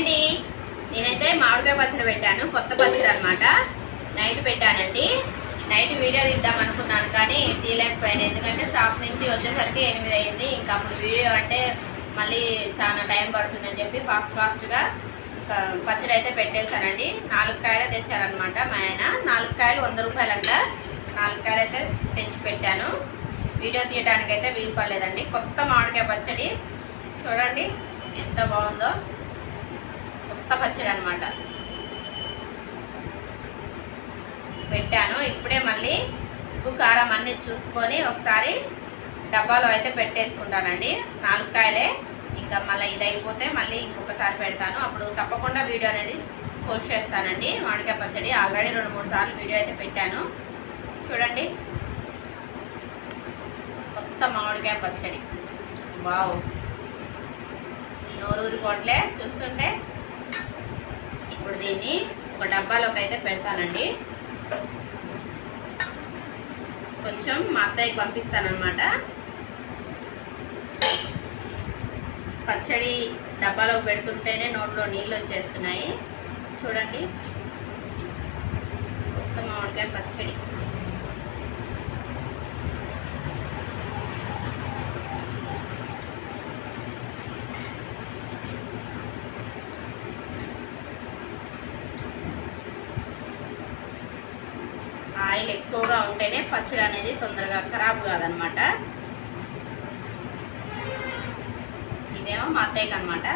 అండి నేనైతే మామిడికాయ పచ్చడి పెట్టాను కొత్త పచ్చడి అనమాట నైట్ పెట్టానండి. నైట్ వీడియో తీద్దాం అనుకున్నాను కానీ తీయలేకపోయాను. ఎందుకంటే షాప్ నుంచి వచ్చేసరికి ఎనిమిది అయింది. ఇంకా అప్పుడు వీడియో అంటే మళ్ళీ చాలా టైం పడుతుందని చెప్పి ఫాస్ట్ ఫాస్ట్గా పచ్చడి అయితే పెట్టేశానండి. నాలుగు కాయలు తెచ్చారనమాట మా ఆయన. నాలుగు కాయలు వంద రూపాయలంట. నాలుగు కాయలు అయితే తెచ్చి పెట్టాను. వీడియో తీయడానికి అయితే వీలు పడలేదండి. కొత్త మామిడికాయ పచ్చడి. చూడండి ఎంత బాగుందో. కొత్త పచ్చడి అనమాట పెట్టాను. ఇప్పుడే మళ్ళీ ఉప్పు కారం అన్నీ చూసుకొని ఒకసారి డబ్బాలో అయితే పెట్టేసుకుంటానండి. నాలుగు కాయలే. ఇంకా మళ్ళీ ఇది అయిపోతే మళ్ళీ ఇంకొకసారి పెడతాను. అప్పుడు తప్పకుండా వీడియో అనేది పోస్ట్ చేస్తానండి. మామిడికాయ పచ్చడి ఆల్రెడీ రెండు మూడు సార్లు వీడియో అయితే పెట్టాను. చూడండి. కొత్త మామిడికాయ పచ్చడి. వావ్. నోరూరి కోట్లే చూస్తుంటే దీన్ని ఒక డబ్బాలోకి అయితే పెడతానండి. కొంచెం మా అత్తయ్యకి పంపిస్తానమాట పచ్చడి డబ్బాలోకి పెడుతుంటేనే నోట్లో నీళ్ళు వచ్చేస్తున్నాయి. చూడండి. కొత్త మామిడికాయ పచ్చడి ఆయిల్ ఎక్కువగా ఉంటేనే పచ్చడి అనేది తొందరగా ఖరాబ్ కాదనమాట. ఇదేమో మా అత్తయ్యకి అనమాట.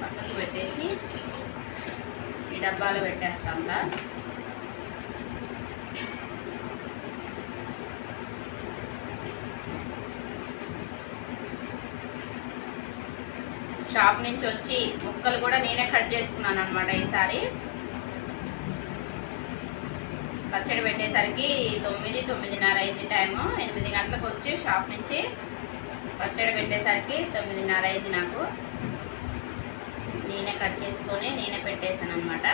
పక్కకు పెట్టేసి ఈ డబ్బాలు పెట్టేస్తాం షాప్ నుంచి వచ్చి ముక్కలు కూడా నేనే కట్ చేసుకున్నాను అనమాట ఈసారి. పచ్చడి పెట్టేసరికి తొమ్మిది తొమ్మిదిన్నర అయింది టైము. ఎనిమిది గంటలకు వచ్చి షాప్ నుంచి పచ్చడి పెట్టేసరికి తొమ్మిదిన్నర అయింది నాకు. నేనే కట్ చేసుకొని నేనే పెట్టేశాను అనమాట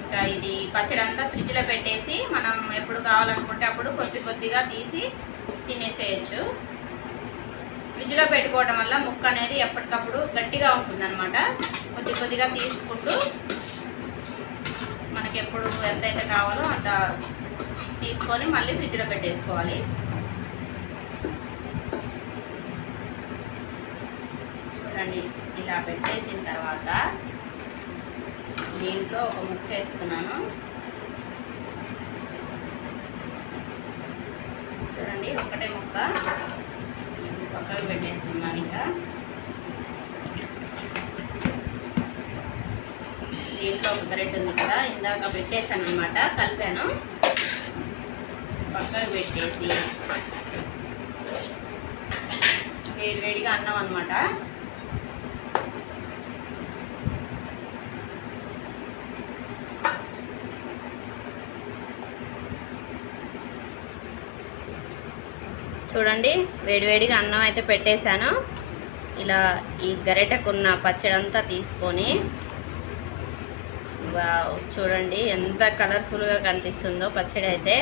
ఇంకా ఇది పచ్చడి అంతా ఫ్రిడ్జ్లో పెట్టేసి మనం ఎప్పుడు కావాలనుకుంటే అప్పుడు కొద్ది కొద్దిగా తీసి తినేసేయచ్చు. ఫ్రిడ్జ్లో పెట్టుకోవడం వల్ల ముక్క అనేది ఎప్పటికప్పుడు గట్టిగా ఉంటుందన్నమాట. కొద్ది కొద్దిగా తీసుకుంటూ మనకి ఎప్పుడు ఎంతైతే కావాలో అంత తీసుకొని మళ్ళీ ఫ్రిడ్జ్లో పెట్టేసుకోవాలి. చూడండి ఇలా పెట్టేసిన తర్వాత దీంట్లో ఒక ముక్క వేస్తున్నాను. చూడండి ఒకటే ముక్క. పక్కకు పెట్టేసుకున్నాను ఇంకా. దీంట్లో ఒక గరిటె ఉంది కదా ఇందాక పెట్టేశాను అనమాట కలిపాను. పక్కకు పెట్టేసి వేడి వేడిగా అన్నం అనమాట చూడండి వేడివేడిగా అన్నం అయితే పెట్టేశాను. ఇలా ఈ గరిటకున్న పచ్చడంతా తీసుకొని చూడండి ఎంత కలర్ఫుల్గా కనిపిస్తుందో పచ్చడి అయితే.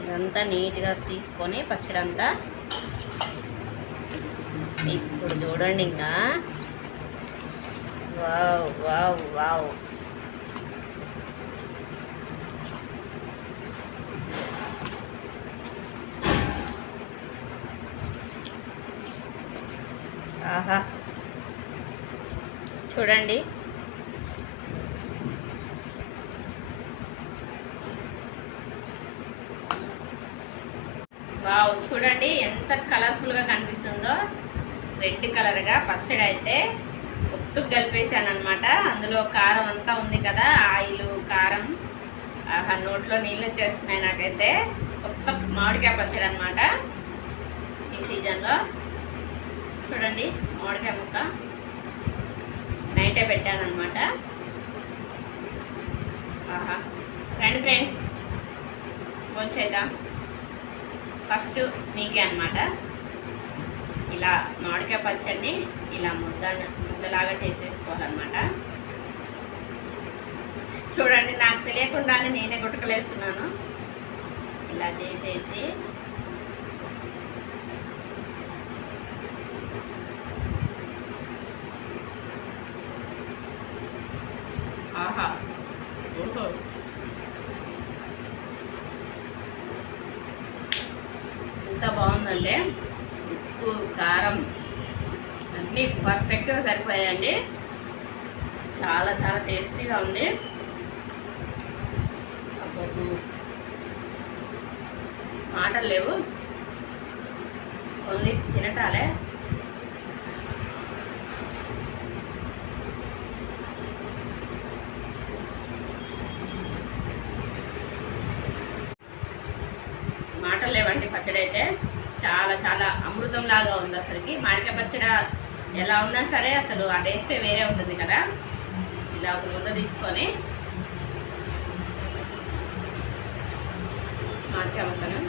ఇదంతా నీట్గా తీసుకొని పచ్చడి అంతా ఇప్పుడు చూడండి ఇంకా. Wow wow wow. చూడండి. వావ్ చూడండి ఎంత కలర్ఫుల్గా కనిపిస్తుందో. రెడ్ కలర్గా పచ్చడి అయితే గుర్తుకు కలిపేసాను అనమాట అందులో కారం అంతా ఉంది కదా ఆయిల్ కారం నోట్లో నీళ్ళు వచ్చేస్తున్నాయి నాకైతే. కొత్త మామిడికాయ పచ్చడి అనమాట ఈ సీజన్లో చూడండి మామిడికాయ ముక్క. నైటే పెట్టాను అనమాట ఆహా. రండి ఫ్రెండ్స్. భోంచేద్దాం. ఫస్ట్ మీకే అనమాట ఇలా మామిడికాయ పచ్చడిని ఇలా ముద్ద ముద్దలాగా చేసేసుకోవాలన్నమాట. చూడండి నాకు తెలియకుండానే నేనే గుటకలేస్తున్నాను. ఇలా చేసేసి అంటే ఉప్పు కారం అన్నీ పర్ఫెక్ట్గా సరిపోయాయండి. చాలా చాలా టేస్టీగా ఉంది. మాటలు లేవు. ఓన్లీ తినటాలే. మాటలు లేవండి పచ్చడి అయితే చాలా చాలా అమృతం లాగా ఉంది అసలుకి. మామిడికాయ పచ్చడి ఎలా ఉన్నా సరే అసలు ఆ టేస్టే వేరే ఉంటుంది కదా. ఇలా ఒక ముద్ద తీసుకొని మామిడికాయ ముక్కను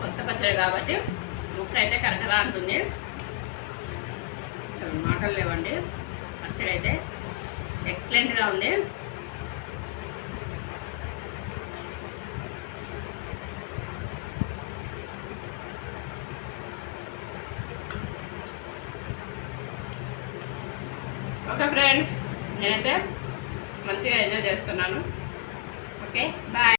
కొత్త పచ్చడి కాబట్టి ముక్క అయితే కరకరా అంటుంది. అసలు మాటలు లేవండి. పచ్చడి అయితే ఎక్సలెంట్గా ఉంది. ఫ్రెండ్స్ నేనైతే మంచిగా ఎంజాయ్ చేస్తున్నాను. Okay bye